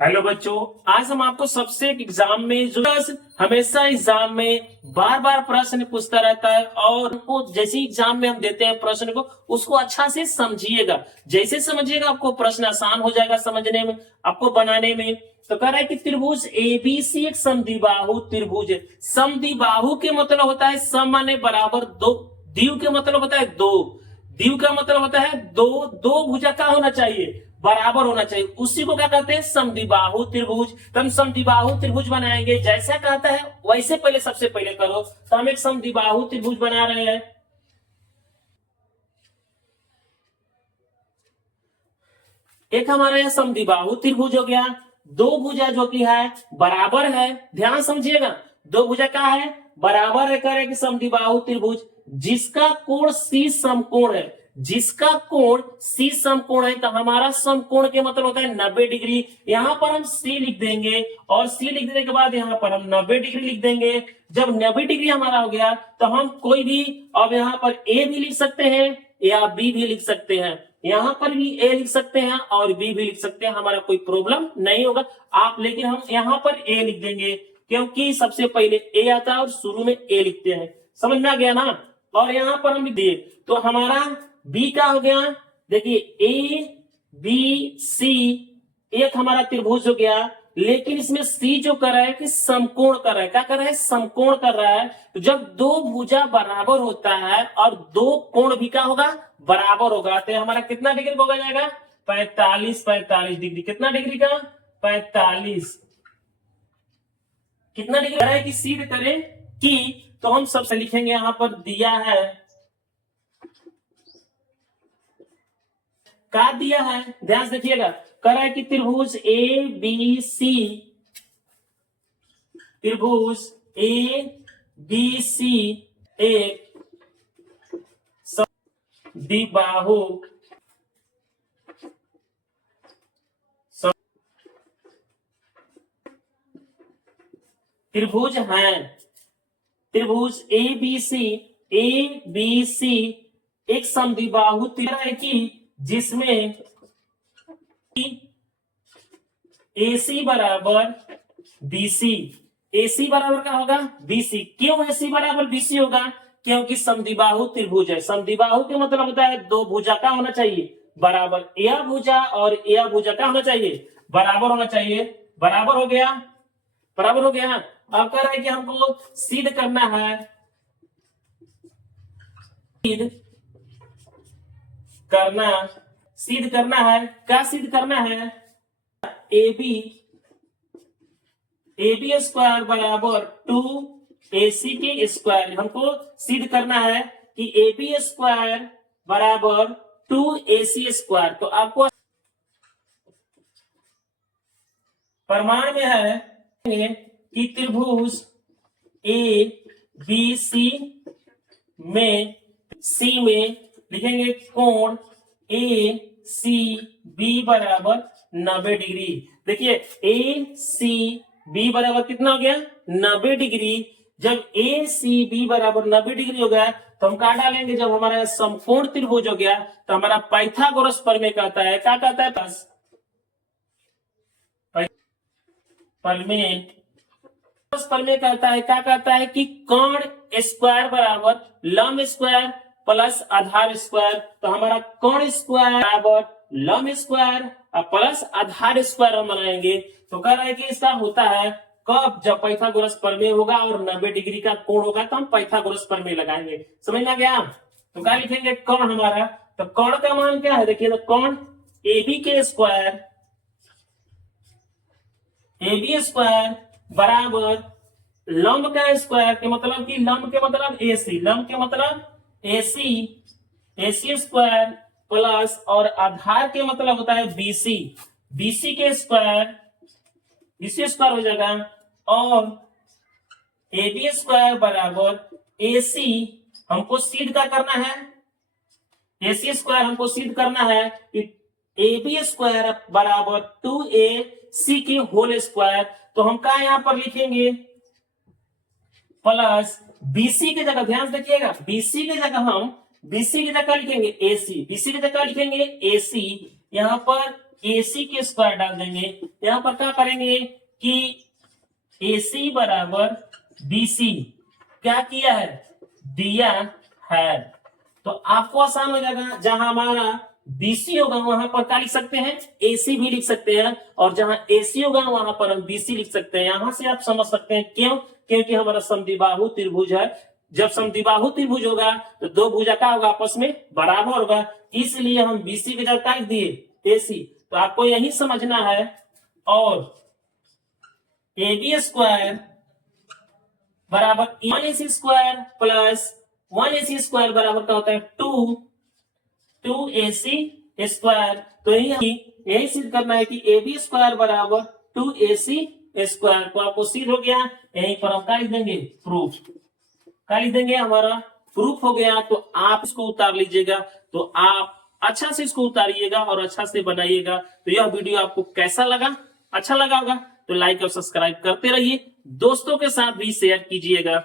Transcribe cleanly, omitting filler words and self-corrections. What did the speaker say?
Hello बच्चों, आज हम आपको सबसे एक एग्जाम में जो हमेशा एग्जाम में बार बार प्रश्न पूछता रहता है और उनको जैसे एग्जाम में हम देते हैं प्रश्न को उसको अच्छा से समझिएगा। जैसे समझिएगा आपको प्रश्न आसान हो जाएगा समझने में, आपको बनाने में। तो कह रहा है कि त्रिभुज एबीसी एक समद्विबाहु त्रिभुज है। समद्विबाहु के मतलब होता है सम माने बराबर, दो द्वि के मतलब होता है दो, द्वि का मतलब होता है दो, दो भुजा का होना चाहिए, बराबर होना चाहिए, उसी को क्या कहते हैं समद्विबाहु त्रिभुज। तो हम समद्विबाहु त्रिभुज बनाएंगे, जैसा कहता है वैसे पहले सबसे पहले करो। तो हम एक समद्विबाहु त्रिभुज बना रहे हैं। एक हमारा यह समद्विबाहु त्रिभुज हो गया। दो भुजा जो कि है बराबर है, ध्यान समझिएगा, दो भुजा क्या है बराबर है। कह कि समद्विबाहु त्रिभुज जिसका कोण सी समकोण है, जिसका कोण सी समकोण है। तो हमारा समकोण के मतलब होता है 90 डिग्री। यहां पर हम सी लिख देंगे और सी लिख देने के बाद यहां पर हम 90 डिग्री लिख देंगे। जब 90 डिग्री हमारा हो गया तो हम कोई भी, अब यहां पर ए भी लिख सकते हैं या बी भी लिख सकते हैं। यहां पर भी ए लिख सकते हैं और बी भी लिख सकते हैं, हमारा कोई प्रॉब्लम नहीं होगा आप। लेकिन हम यहां पर ए लिख देंगे क्योंकि सबसे पहले ए आता है और शुरू में ए लिखते हैं। समझ में आ गया ना। और यहां पर हम दिए तो हमारा बी का हो गया। देखिए ए बी सी एक हमारा त्रिभुज हो गया। लेकिन इसमें सी जो कर रहा है कि समकोण कर रहा है, क्या कर रहा है समकोण कर रहा है। तो जब दो भुजा बराबर होता है और दो कोण भी क्या होगा बराबर होगा, तो हमारा कितना डिग्री होगा जाएगा 45 डिग्री। कितना डिग्री का 45। कितना डिग्री है कि सिद्ध करें कि, तो हम सबसे लिखेंगे यहां पर दिया है, का दिया है, ध्यान से देखिएगा। कह रहा है कि त्रिभुज ए बी सी, त्रिभुज ए बी सी एक समद्विबाहु त्रिभुज है। त्रिभुज ए बी सी एक समद्विबाहु त्रिभुज है कि जिसमें AC बराबर BC, AC बराबर क्या होगा BC। क्यों AC बराबर BC होगा, क्योंकि समद्विबाहु त्रिभुज है। समद्विबाहु के मतलब होता है दो भुजा का होना चाहिए बराबर, यह भुजा और यह भुजा का होना चाहिए बराबर होना चाहिए। बराबर हो गया, बराबर हो गया। अब कह रहा है कि हमको सिद्ध करना है, सिद्ध करना, सिद्ध करना है, क्या सिद्ध करना है ए बी स्क्वायर बराबर 2AC के स्क्वायर। हमको सिद्ध करना है कि ए बी स्क्वायर बराबर 2AC स्क्वायर। तो आपको प्रमाण में है कि त्रिभुज ए बी सी में, सी में लिखेंगे कोण ए सी बी बराबर 90 डिग्री। देखिए ए सी बी बराबर कितना हो गया 90 डिग्री। जब ए सी बी बराबर 90 डिग्री हो गया तो हम क्या डालेंगे, जब हमारा समकोण त्रिभुज हो गया तो हमारा पाइथागोरस प्रमेय कहता है, क्या कहता है प्रमेय, प्रमेय कहता है, क्या कहता है कि कर्ण स्क्वायर बराबर लंब स्क्वायर प्लस आधार स्क्वायर। तो हमारा कर्ण स्क्वायर बराबर लंब स्क्वायर प्लस आधार स्क्वायर हम बनाएंगे। तो कह रहा है कि इसका होता है कब, जब पाइथागोरस प्रमेय होगा और 90 डिग्री का कोण होगा तो हम पाइथागोरस प्रमेय लगाएंगे। समझ में आ गया। तो क्या लिखेंगे कर्ण हमारा, तो कर्ण का मान क्या है देखिए, तो कर्ण ए बी के स्क्वायर, ए बी स्क्वायर बराबर लंब का स्क्वायर के मतलब कि लंब के मतलब AC, लंब के मतलब AC, AC स्क्वायर प्लस और आधार के मतलब होता है BC, BC के स्क्वायर, BC स्क्वायर हो जाएगा और AB स्क्वायर बराबर AC। हमको सिद्ध क्या करना है, AC स्क्वायर हमको सिद्ध करना है कि AB स्क्वायर बराबर 2AC की होल स्क्वायर। तो हम क्या यहां पर लिखेंगे प्लस BC की जगह, ध्यान से देखिएगा, BC की जगह हम, BC की जगह लिखेंगे AC, BC की जगह लिखेंगे AC। यहां पर AC के स्क्वायर डाल देंगे। यहाँ पर क्या करेंगे कि AC बराबर BC क्या किया है, दिया है। तो आपको आसान हो जाएगा, जहां हमारा BC होगा वहां पर क्या लिख सकते हैं, AC भी लिख सकते हैं, और जहां AC होगा वहां पर हम BC लिख सकते हैं। यहां से आप समझ सकते हैं क्यों, क्योंकि हमारा समद्विबाहु त्रिभुज है। जब समद्विबाहु त्रिभुज होगा तो दो भुजा क्या होगा, आपस में बराबर होगा, इसलिए हम BC के जगह क्या लिख दिए, AC। तो आपको यही समझना है। और AB स्क्वायर बराबर 1AC square plus 1AC square बराबर क्या होता है, 2AC स्क्वायर। तो यही सिद्ध करना है कि AB स्क्वायर बराबर 2AC स्क्वायर। तो आपको सिद्ध हो गया। यहीं पर हम क्या लिख देंगे, प्रूफ। क्या लिख देंगे, हमारा प्रूफ हो गया। तो आप इसको उतार लीजिएगा। तो आप अच्छा से इसको उतारिएगा और अच्छा से बनाइएगा। तो यह वीडियो आपको कैसा लगा, अच्छा लगा होगा तो लाइक और सब्सक्राइब करते रहिए, दोस्तों के साथ भी शेयर कीजिएगा।